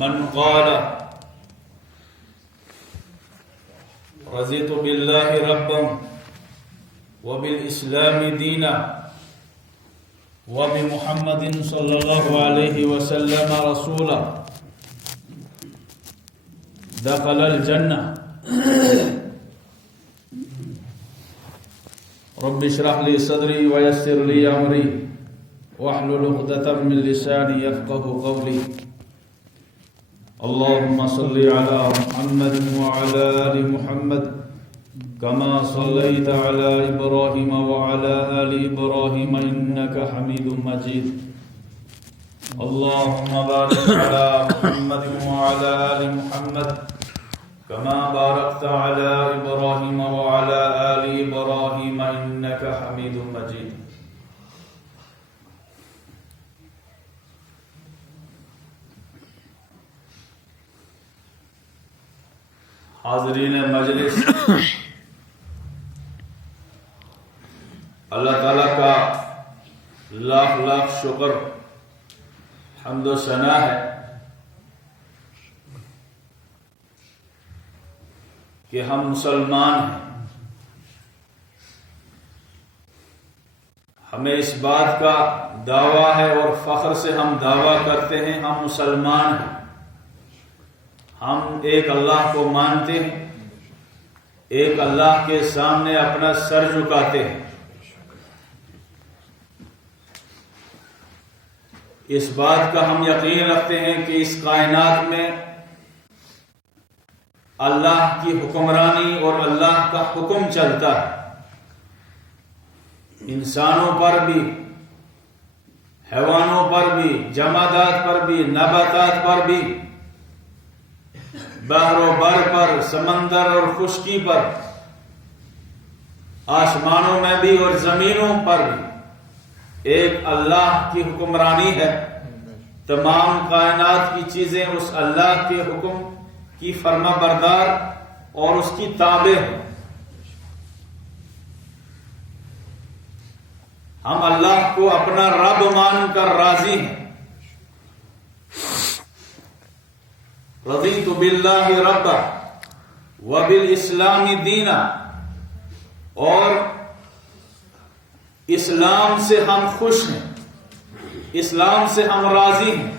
من قال رضيت بالله ربا وبالإسلام دينا وبمحمد صلى الله عليه وسلم رسولا دخل الجنة. رب اشرح لي صدري ويسر لي أمري واحلل عقدة من لساني يفقهوا قولي. اللهم صل على محمد وعلى آل محمد كما صليت على إبراهيم وعلى آل إبراهيم إنك حميد مجيد. اللهم بارك على محمد وعلى آل محمد كما باركت على إبراهيم وعلى آل إبراهيم إنك حميد مجيد. حاضرین مجلس، اللہ تعالیٰ کا لاکھ لاکھ شکر حمد و ثنا ہے کہ ہم مسلمان ہیں. ہمیں اس بات کا دعویٰ ہے اور فخر سے ہم دعویٰ کرتے ہیں ہم مسلمان ہیں. ہم ایک اللہ کو مانتے ہیں، ایک اللہ کے سامنے اپنا سر جھکاتے ہیں. اس بات کا ہم یقین رکھتے ہیں کہ اس کائنات میں اللہ کی حکمرانی اور اللہ کا حکم چلتا ہے. انسانوں پر بھی، حیوانوں پر بھی، جمادات پر بھی، نباتات پر بھی، بحر و بر پر، سمندر اور خشکی پر، آسمانوں میں بھی اور زمینوں پر بھی ایک اللہ کی حکمرانی ہے. تمام کائنات کی چیزیں اس اللہ کے حکم کی فرما بردار اور اس کی تابع ہیں. ہم اللہ کو اپنا رب مان کر راضی ہیں. رضیت باللہ ربا وبالاسلام دینا، اور اسلام سے ہم خوش ہیں، اسلام سے ہم راضی ہیں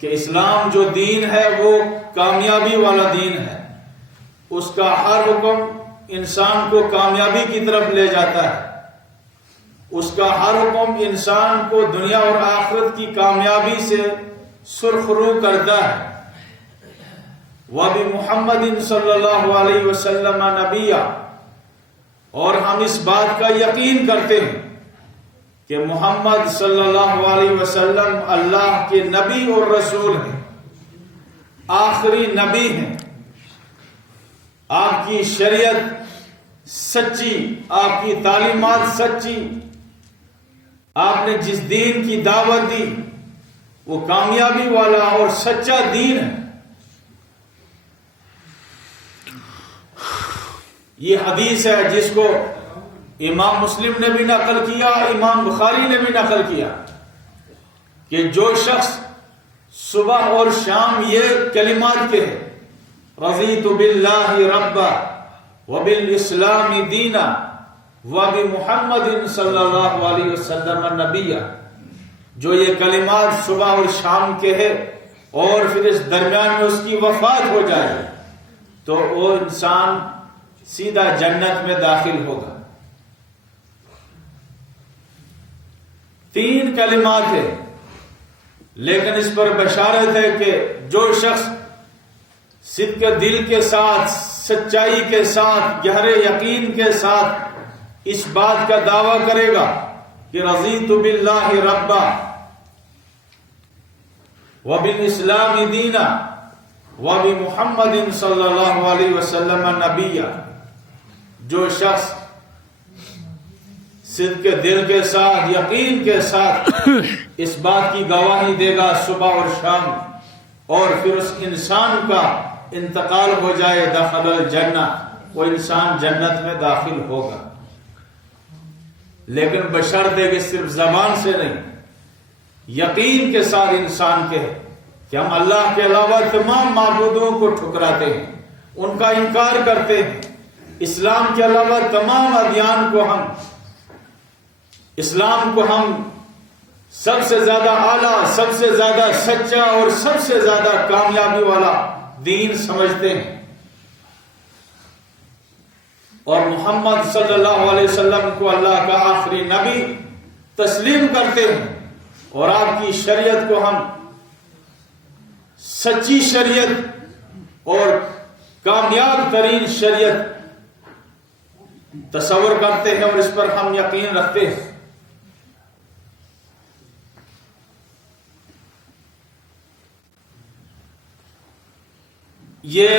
کہ اسلام جو دین ہے وہ کامیابی والا دین ہے. اس کا ہر حکم انسان کو کامیابی کی طرف لے جاتا ہے. اس کا ہر حکم انسان کو دنیا اور آخرت کی کامیابی سے سرخرو کرتا ہے. وَبِمُحَمَّدٍ صلی اللہ علیہ وسلم نبیہ، اور ہم اس بات کا یقین کرتے ہیں کہ محمد صلی اللہ علیہ وسلم اللہ کے نبی اور رسول ہیں، آخری نبی ہیں. آپ کی شریعت سچی، آپ کی تعلیمات سچی، آپ نے جس دین کی دعوت دی وہ کامیابی والا اور سچا دین ہے. یہ حدیث ہے جس کو امام مسلم نے بھی نقل کیا، امام بخاری نے بھی نقل کیا کہ جو شخص صبح اور شام یہ کلمات کہے، رضیت باللہ ربا وبالاسلام دینا وبمحمد صلی اللہ علیہ وسلم نبیہ، جو یہ کلمات صبح اور شام کہے اور پھر اس درمیان میں اس کی وفات ہو جائے تو وہ انسان سیدھا جنت میں داخل ہوگا. 3 کلمات ہیں، لیکن اس پر بشارت ہے کہ جو شخص صدق دل کے ساتھ، سچائی کے ساتھ، گہرے یقین کے ساتھ اس بات کا دعویٰ کرے گا کہ رضیت باللہ ربا وبالاسلام دینا وبمحمد صلی اللہ علیہ وسلم نبیہ، جو شخص صدق دل کے ساتھ، یقین کے ساتھ اس بات کی گواہی دے گا صبح اور شام، اور پھر اس انسان کا انتقال ہو جائے، دخل الجنہ، وہ انسان جنت میں داخل ہوگا. لیکن بشرط ہے کہ صرف زبان سے نہیں، یقین کے ساتھ انسان کہے کہ ہم اللہ کے علاوہ تمام معبودوں کو ٹھکراتے ہیں، ان کا انکار کرتے ہیں، اسلام کے علاوہ تمام ادیان کو اسلام کو ہم سب سے زیادہ اعلیٰ، سب سے زیادہ سچا اور سب سے زیادہ کامیابی والا دین سمجھتے ہیں، اور محمد صلی اللہ علیہ وسلم کو اللہ کا آخری نبی تسلیم کرتے ہیں، اور آپ کی شریعت کو ہم سچی شریعت اور کامیاب ترین شریعت تصور کرتے ہیں، اور اس پر ہم یقین رکھتے ہیں۔ یہ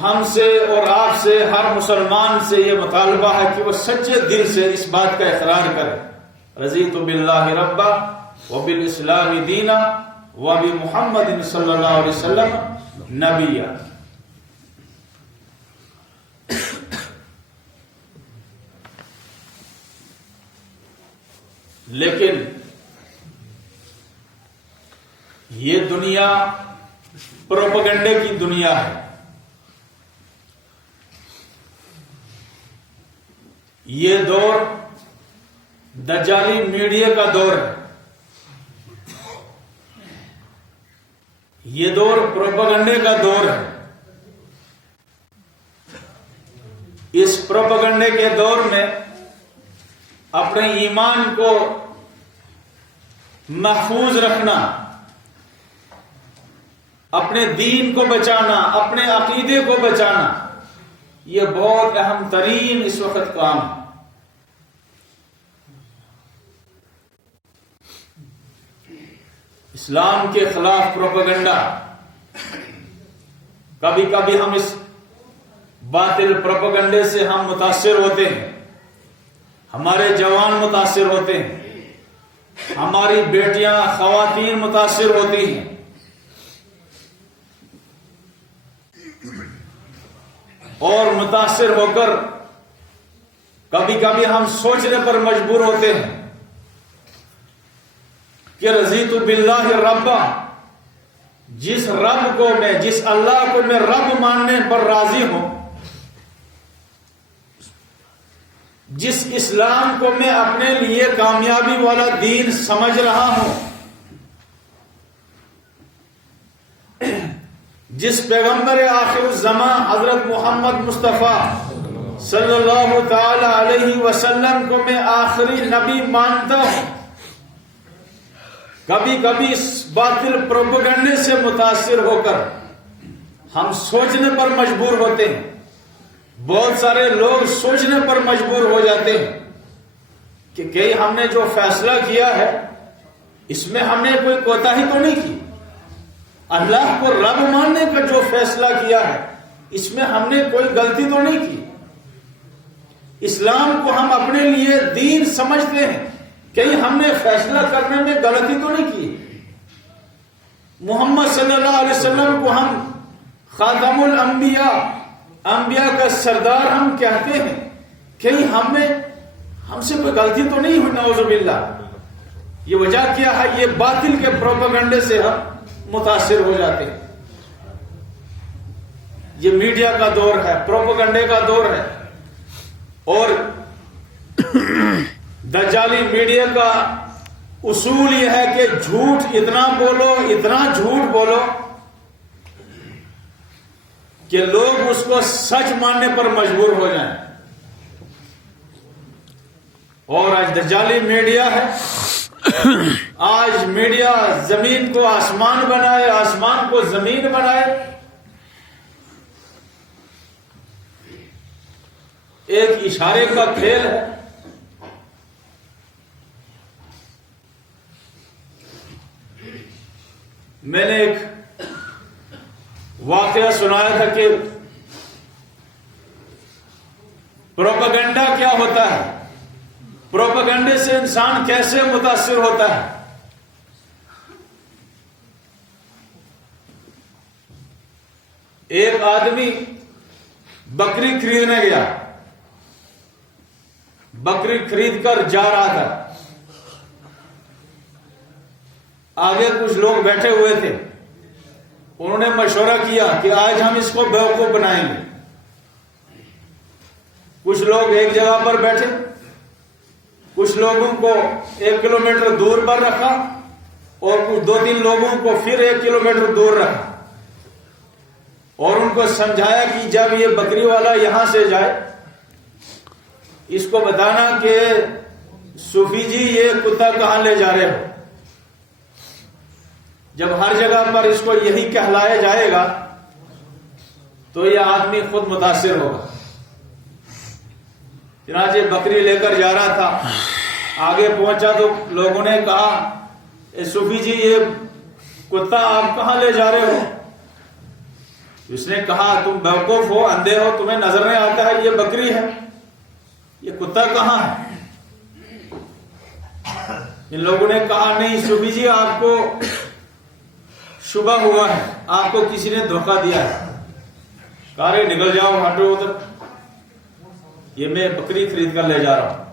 ہم سے اور آپ سے، ہر مسلمان سے یہ مطالبہ ہے کہ وہ سچے دل سے اس بات کا اقرار کرے، رضیت باللہ ربا وبالاسلام دینا وبمحمد صلی اللہ علیہ وسلم نبیا۔ لیکن یہ دنیا پروپیگنڈے کی دنیا ہے، یہ دور دجالی میڈیا کا دور ہے، یہ دور پروپیگنڈے کا دور ہے۔ اس پروپیگنڈے کے دور میں اپنے ایمان کو محفوظ رکھنا، اپنے دین کو بچانا، اپنے عقیدے کو بچانا، یہ بہت اہم ترین اس وقت کام ہے۔ اسلام کے خلاف پروپیگنڈا، کبھی کبھی ہم اس باطل پروپیگنڈے سے ہم متاثر ہوتے ہیں، ہمارے جوان متاثر ہوتے ہیں، ہماری بیٹیاں خواتین متاثر ہوتی ہیں، اور متاثر ہو کر کبھی کبھی ہم سوچنے پر مجبور ہوتے ہیں کہ رضیت باللہ ربا، جس رب کو میں، جس اللہ کو میں رب ماننے پر راضی ہوں، جس اسلام کو میں اپنے لیے کامیابی والا دین سمجھ رہا ہوں، جس پیغمبر آخر الزمان حضرت محمد مصطفیٰ صلی اللہ تعالی علیہ وسلم کو میں آخری نبی مانتا ہوں، کبھی کبھی اس باطل پروپیگنڈے سے متاثر ہو کر ہم سوچنے پر مجبور ہوتے ہیں، بہت سارے لوگ سوچنے پر مجبور ہو جاتے ہیں کہ کہیں ہم نے جو فیصلہ کیا ہے اس میں ہم نے کوئی کوتاہی تو نہیں کی، اللہ کو رب ماننے کا جو فیصلہ کیا ہے اس میں ہم نے کوئی غلطی تو نہیں کی، اسلام کو ہم اپنے لیے دین سمجھتے ہیں، کہیں ہم نے فیصلہ کرنے میں غلطی تو نہیں کی، محمد صلی اللہ علیہ وسلم کو ہم خاتم الانبیاء، انبیاء کا سردار ہم کہتے ہیں، کہیں ہم سے کوئی غلطی تو نہیں ہوئی، نعوذ باللہ۔ یہ وجہ کیا ہے؟ یہ باطل کے پروپیگنڈے سے ہم متاثر ہو جاتے ہیں۔ یہ میڈیا کا دور ہے، پروپیگنڈے کا دور ہے، اور دجالی میڈیا کا اصول یہ ہے کہ جھوٹ اتنا بولو، اتنا جھوٹ بولو کہ لوگ اس کو سچ ماننے پر مجبور ہو جائیں۔ اور آج دجالی میڈیا ہے، آج میڈیا زمین کو آسمان بنائے، آسمان کو زمین بنائے۔ ایک اشارے کا کھیل ہے۔ میں نے ایک واقعہ سنایا تھا کہ پروپیگنڈا کیا ہوتا ہے، پروپیگنڈے سے انسان کیسے متاثر ہوتا ہے۔ ایک آدمی بکری خریدنے گیا، بکری خرید کر جا رہا تھا، آگے کچھ لوگ بیٹھے ہوئے تھے، انہوں نے مشورہ کیا کہ آج ہم اس کو بیوقوف بنائیں گے. کچھ لوگ ایک جگہ پر بیٹھے، کچھ لوگوں کو 1 کلومیٹر دور پر رکھا اور کچھ 2-3 لوگوں کو پھر 1 کلومیٹر دور رکھا، اور ان کو سمجھایا کہ جب یہ بکری والا یہاں سے جائے اس کو بتانا کہ صوفی جی یہ کتا کہاں لے جا رہے ہو. جب ہر جگہ پر اس کو یہی کہلایا جائے گا تو یہ آدمی خود متاثر ہوگا. چنانچہ بکری لے کر جا رہا تھا، آگے پہنچا تو لوگوں نے کہا اے صوفی جی یہ کتا آپ کہاں لے جا رہے ہو؟ اس نے کہا تم بیوقوف ہو، اندھے ہو، تمہیں نظر نہیں آتا ہے یہ بکری ہے، یہ کتا کہاں ہے؟ ان لوگوں نے کہا نہیں صوفی جی آپ کو شبہ ہوا ہے، آپ کو کسی نے دھوکہ دیا ہے. کہا رے نکل جاؤ، ہٹو ادھر، یہ میں بکری خرید کر لے جا رہا ہوں.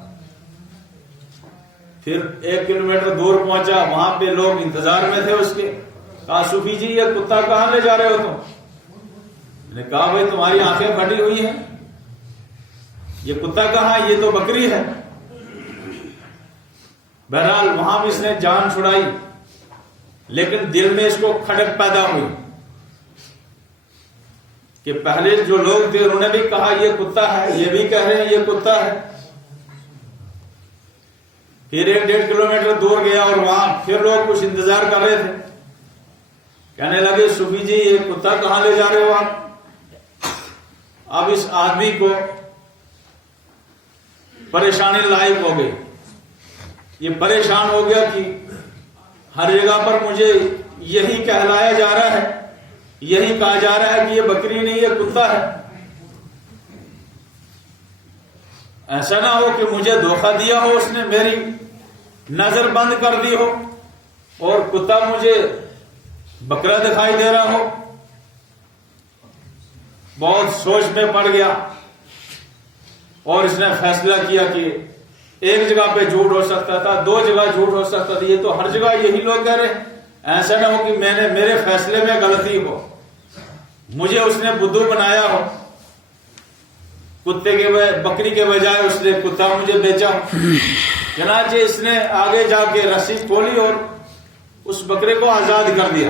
پھر 1 کلومیٹر دور پہنچا، وہاں پہ لوگ انتظار میں تھے اس کے. کہا صوفی جی یہ کتا کہاں لے جا رہے ہو تم؟ نے کہا بھائی تمہاری آنکھیں پھٹی ہوئی ہیں، یہ کتا کہاں، یہ تو بکری ہے. بہرحال وہاں بھی اس نے جان چھڑائی، لیکن دل میں اس کو کھٹک پیدا ہوئی کہ پہلے جو لوگ تھے انہوں نے بھی کہا یہ کتا ہے، یہ بھی کہہ رہے ہیں یہ کتا ہے. پھر 1-1.5 کلومیٹر دور گیا اور وہاں پھر لوگ کچھ انتظار کر رہے تھے. کہنے لگے صوفی جی یہ کتا کہاں لے جا رہے ہو آپ؟ اب اس آدمی کو پریشانی لاحق ہو گئی. یہ پریشان ہو گیا کہ ہر جگہ پر مجھے یہی کہلایا جا رہا ہے، یہی کہا جا رہا ہے کہ یہ بکری نہیں یہ کتا ہے. ایسا نہ ہو کہ مجھے دھوکہ دیا ہو اس نے، میری نظر بند کر دی ہو اور کتا مجھے بکرا دکھائی دے رہا ہو. بہت سوچ میں پڑ گیا اور اس نے فیصلہ کیا کہ ایک جگہ پہ جھوٹ ہو سکتا تھا، 2 جگہ جھوٹ ہو سکتا تھا، یہ تو ہر جگہ یہی لوگ کہہ رہے ہیں. ایسا نہ ہو کہ میرے فیصلے میں غلطی ہو، مجھے اس نے بدھو بنایا ہو، کتے کے بکری کے بجائے اس نے کتا مجھے بیچا ہو. چنانچہ اس نے آگے جا کے رسی کھولی اور اس بکرے کو آزاد کر دیا.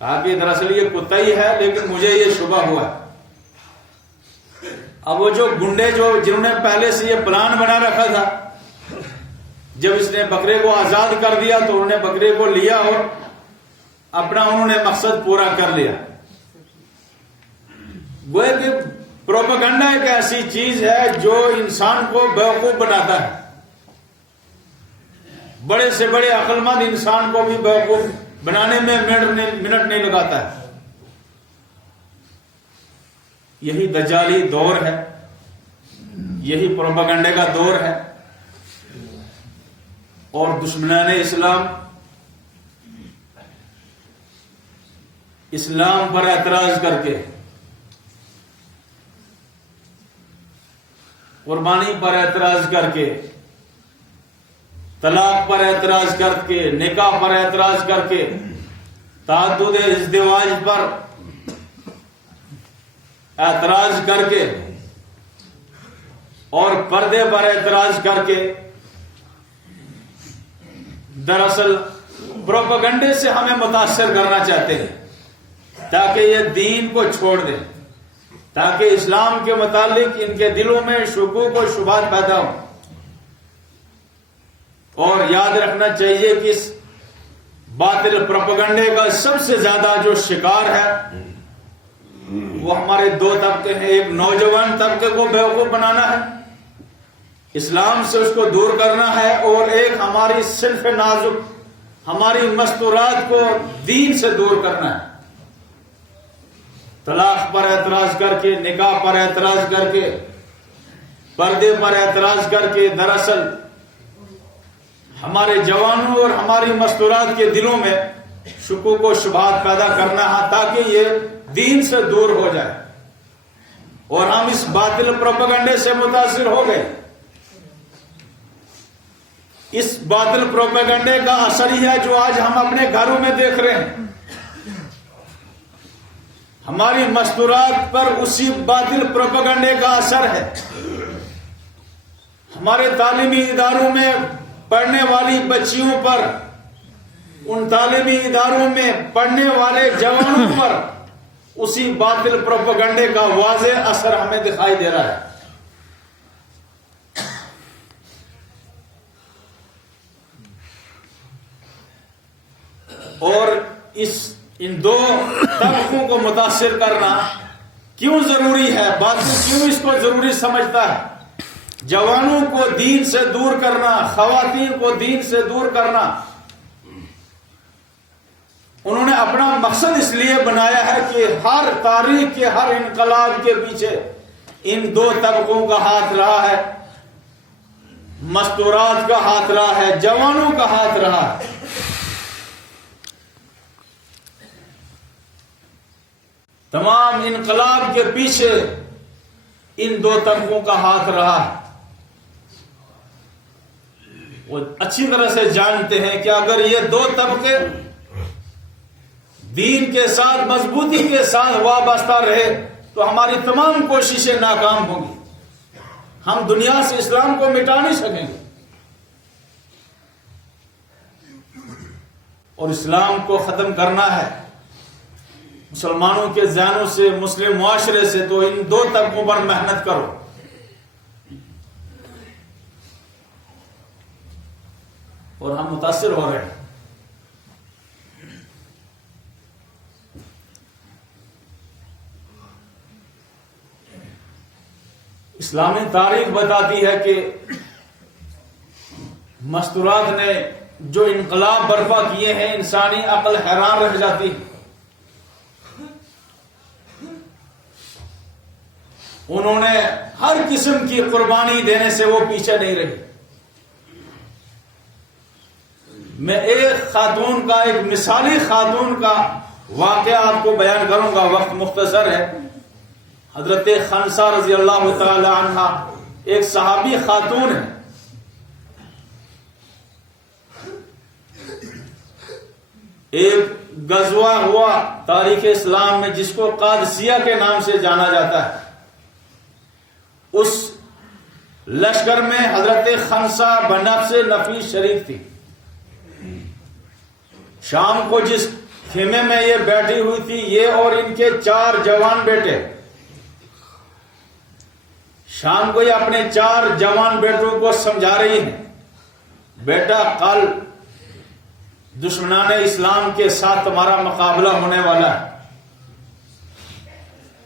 کہا کہ دراصل یہ کتا ہی ہے لیکن مجھے یہ شبہ ہوا ہے. اب وہ جو گنڈے جنہوں نے پہلے سے یہ پلان بنا رکھا تھا، جب اس نے بکرے کو آزاد کر دیا تو انہوں نے بکرے کو لیا اور اپنا انہوں نے مقصد پورا کر لیا. گویا کہ پروپیگنڈا ایک ایسی چیز ہے جو انسان کو بیوقوف بناتا ہے. بڑے سے بڑے عقل مند انسان کو بھی بیوقوف بنانے میں منٹ نہیں لگاتا ہے. یہی دجالی دور ہے، یہی پروپیگنڈے کا دور ہے. اور دشمنان اسلام پر اعتراض کر کے، قربانی پر اعتراض کر کے، طلاق پر اعتراض کر کے، نکاح پر اعتراض کر کے، تعدد ازدواج پر اعتراض کر کے اور پردے پر اعتراض کر کے، دراصل پروپیگنڈے سے ہمیں متاثر کرنا چاہتے ہیں تاکہ یہ دین کو چھوڑ دیں، تاکہ اسلام کے متعلق ان کے دلوں میں شکوک و شبہات پیدا ہوں. اور یاد رکھنا چاہیے کہ اس باطل پروپیگنڈے کا سب سے زیادہ جو شکار ہے وہ ہمارے 2 طبقے ہیں. ایک نوجوان طبقے کو بیوقوف بنانا ہے، اسلام سے اس کو دور کرنا ہے، اور ایک ہماری صنف نازک، ہماری مستورات کو دین سے دور کرنا ہے. طلاق پر اعتراض کر کے، نکاح پر اعتراض کر کے، پردے پر اعتراض کر کے دراصل ہمارے جوانوں اور ہماری مستورات کے دلوں میں شکوک و شبہات پیدا کرنا ہے تاکہ یہ دین سے دور ہو جائے. اور ہم اس باطل پروپیگنڈے سے متاثر ہو گئے. اس باطل پروپیگنڈے کا اثر ہی ہے جو آج ہم اپنے گھروں میں دیکھ رہے ہیں. ہماری مستورات پر اسی باطل پروپیگنڈے کا اثر ہے. ہمارے تعلیمی اداروں میں پڑھنے والی بچیوں پر، ان تعلیمی اداروں میں پڑھنے والے جوانوں پر اسی باطل پروپیگنڈے کا واضح اثر ہمیں دکھائی دے رہا ہے. اور ان دو طبقوں کو متاثر کرنا کیوں ضروری ہے؟ باطل کیوں اس کو ضروری سمجھتا ہے؟ جوانوں کو دین سے دور کرنا، خواتین کو دین سے دور کرنا انہوں نے اپنا مقصد اس لیے بنایا ہے کہ ہر تاریخ کے ہر انقلاب کے پیچھے ان دو طبقوں کا ہاتھ رہا ہے. مستورات کا ہاتھ رہا ہے، جوانوں کا ہاتھ رہا ہے. تمام انقلاب کے پیچھے ان دو طبقوں کا ہاتھ رہا ہے. وہ اچھی طرح سے جانتے ہیں کہ اگر یہ دو طبقے دین کے ساتھ مضبوطی کے ساتھ وابستہ رہے تو ہماری تمام کوششیں ناکام ہوں گی. ہم دنیا سے اسلام کو مٹا نہیں سکیں گے، اور اسلام کو ختم کرنا ہے مسلمانوں کے ذہنوں سے، مسلم معاشرے سے، تو ان دو طبقوں پر محنت کرو. اور ہم متاثر ہو رہے ہیں. اسلامی تاریخ بتاتی ہے کہ مستورات نے جو انقلاب برپا کیے ہیں انسانی عقل حیران رہ جاتی ہے. انہوں نے ہر قسم کی قربانی دینے سے وہ پیچھے نہیں رہی. میں ایک خاتون کا، ایک مثالی خاتون کا واقعہ آپ کو بیان کروں گا، وقت مختصر ہے. حضرت خنسہ رضی اللہ تعالی عنہ ایک صحابی خاتون ہے. ایک غزوہ ہوا تاریخ اسلام میں جس کو قادسیہ کے نام سے جانا جاتا ہے. اس لشکر میں حضرت خنسہ بنفس نفیس شریک تھی. شام کو جس خیمے میں یہ بیٹھی ہوئی تھی، یہ اور ان کے 4 جوان بیٹے، شام کو یہ اپنے 4 جوان بیٹوں کو سمجھا رہی ہیں، بیٹا کل دشمنان اسلام کے ساتھ تمہارا مقابلہ ہونے والا ہے،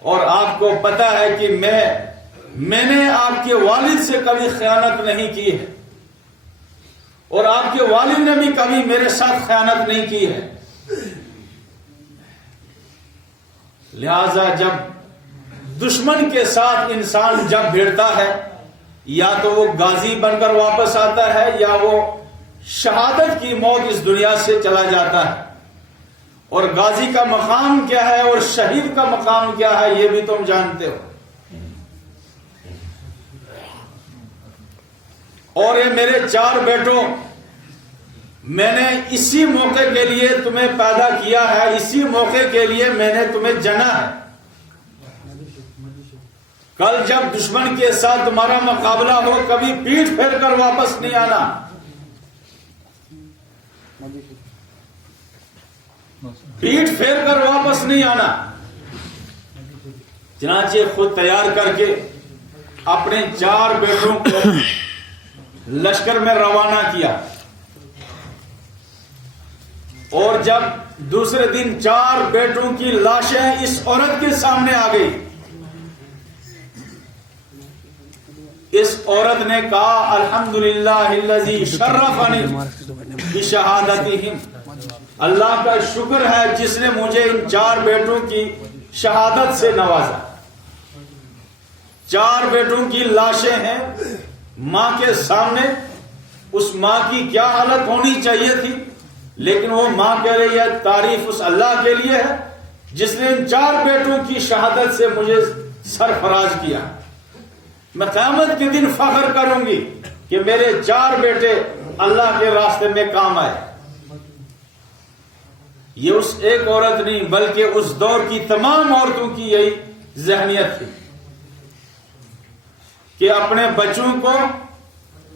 اور آپ کو پتا ہے کہ میں نے آپ کے والد سے کبھی خیانت نہیں کی ہے، اور آپ کے والد نے بھی کبھی میرے ساتھ خیانت نہیں کی ہے. لہذا جب دشمن کے ساتھ انسان جب بھیڑتا ہے، یا تو وہ غازی بن کر واپس آتا ہے یا وہ شہادت کی موت اس دنیا سے چلا جاتا ہے. اور غازی کا مقام کیا ہے اور شہید کا مقام کیا ہے یہ بھی تم جانتے ہو. اور یہ میرے 4 بیٹوں، میں نے اسی موقع کے لیے تمہیں پیدا کیا ہے، اسی موقع کے لیے میں نے تمہیں جنا ہے. کل جب دشمن کے ساتھ تمہارا مقابلہ ہو کبھی پیٹھ پھیر کر واپس نہیں آنا. پیٹھ پھیر کر واپس نہیں آنا. چنانچہ خود تیار کر کے اپنے 4 بیٹوں کو لشکر میں روانہ کیا. اور جب دوسرے دن 4 بیٹوں کی لاشیں اس عورت کے سامنے آ گئی، اس عورت نے کہا الحمدللہ الذی شرفنی بشہادتہم، اللہ کا شکر ہے جس نے مجھے ان 4 بیٹوں کی شہادت سے نوازا. 4 بیٹوں کی لاشیں ہیں ماں کے سامنے. اس ماں کی کیا حالت ہونی چاہیے تھی، لیکن وہ ماں کہہ رہی ہے تعریف اس اللہ کے لیے ہے جس نے ان 4 بیٹوں کی شہادت سے مجھے سرفراز کیا. میں قیامت کے دن فخر کروں گی کہ میرے 4 بیٹے اللہ کے راستے میں کام آئے. یہ اس ایک عورت نہیں بلکہ اس دور کی تمام عورتوں کی یہی ذہنیت تھی کہ اپنے بچوں کو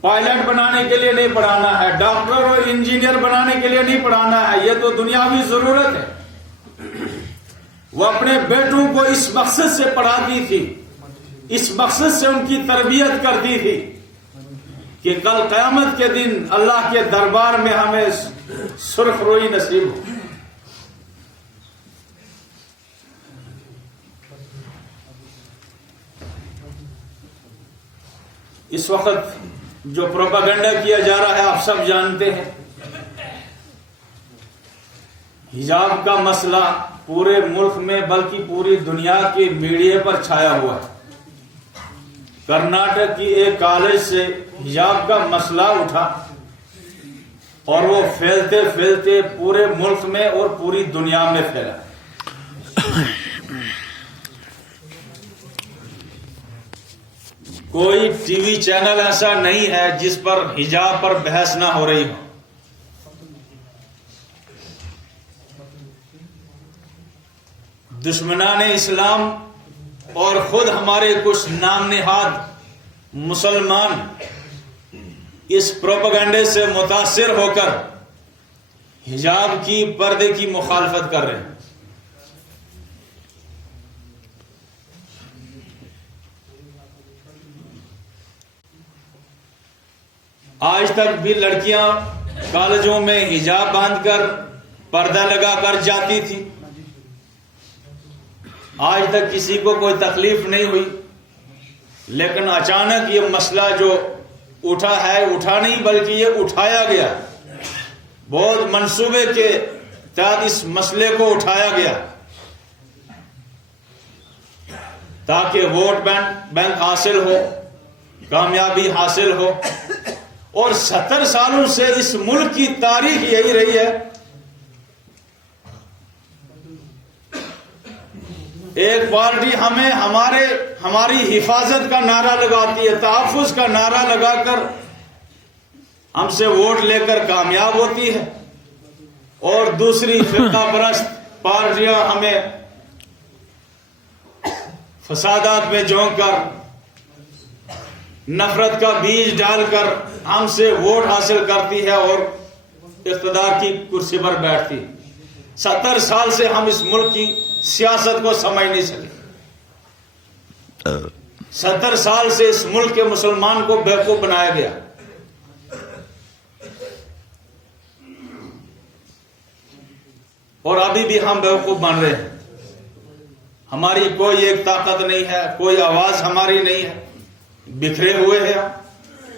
پائلٹ بنانے کے لیے نہیں پڑھانا ہے، ڈاکٹر اور انجینئر بنانے کے لیے نہیں پڑھانا ہے، یہ تو دنیاوی ضرورت ہے۔ وہ اپنے بیٹوں کو اس مقصد سے پڑھاتی تھی، اس مقصد سے ان کی تربیت کرتی تھی کہ کل قیامت کے دن اللہ کے دربار میں ہمیں سرخ روئی نصیب ہو۔ اس وقت جو پروپیگنڈا کیا جا رہا ہے آپ سب جانتے ہیں۔ حجاب کا مسئلہ پورے ملک میں بلکہ پوری دنیا کے میڈیا پر چھایا ہوا ہے۔ کرناٹک کی ایک کالج سے حجاب کا مسئلہ اٹھا اور وہ پھیلتے پھیلتے پورے ملک میں اور پوری دنیا میں پھیلا۔ کوئی ٹی وی چینل ایسا نہیں ہے جس پر حجاب پر بحث نہ ہو رہی ہو۔ دشمنان اسلام اور خود ہمارے کچھ نام نہاد مسلمان اس پروپیگنڈے سے متاثر ہو کر حجاب کی، پردے کی مخالفت کر رہے ہیں۔ آج تک بھی لڑکیاں کالجوں میں حجاب باندھ کر پردہ لگا کر جاتی تھی، آج تک کسی کو کوئی تکلیف نہیں ہوئی، لیکن اچانک یہ مسئلہ جو اٹھا ہے، اٹھا نہیں بلکہ یہ اٹھایا گیا، بہت منصوبے کے تحت اس مسئلے کو اٹھایا گیا تاکہ ووٹ بینک حاصل ہو، کامیابی حاصل ہو۔ اور 70 سالوں سے اس ملک کی تاریخ یہی رہی ہے، ایک پارٹی ہمیں ہماری حفاظت کا نعرہ لگاتی ہے، تحفظ کا نعرہ لگا کر ہم سے ووٹ لے کر کامیاب ہوتی ہے، اور دوسری فرقہ پرست پارٹیاں ہمیں فسادات میں جھونک کر، نفرت کا بیج ڈال کر ہم سے ووٹ حاصل کرتی ہے اور اقتدار کی کرسی پر بیٹھتی۔ 70 سال سے ہم اس ملک کی سیاست کو سمجھ نہیں سکے۔ 70 سال سے اس ملک کے مسلمان کو بیوقوف بنایا گیا۔ اور ابھی بھی ہم بیوقوف بن رہے ہیں۔ ہماری کوئی ایک طاقت نہیں ہے، کوئی آواز ہماری نہیں ہے، بکھرے ہوئے ہیں ہم۔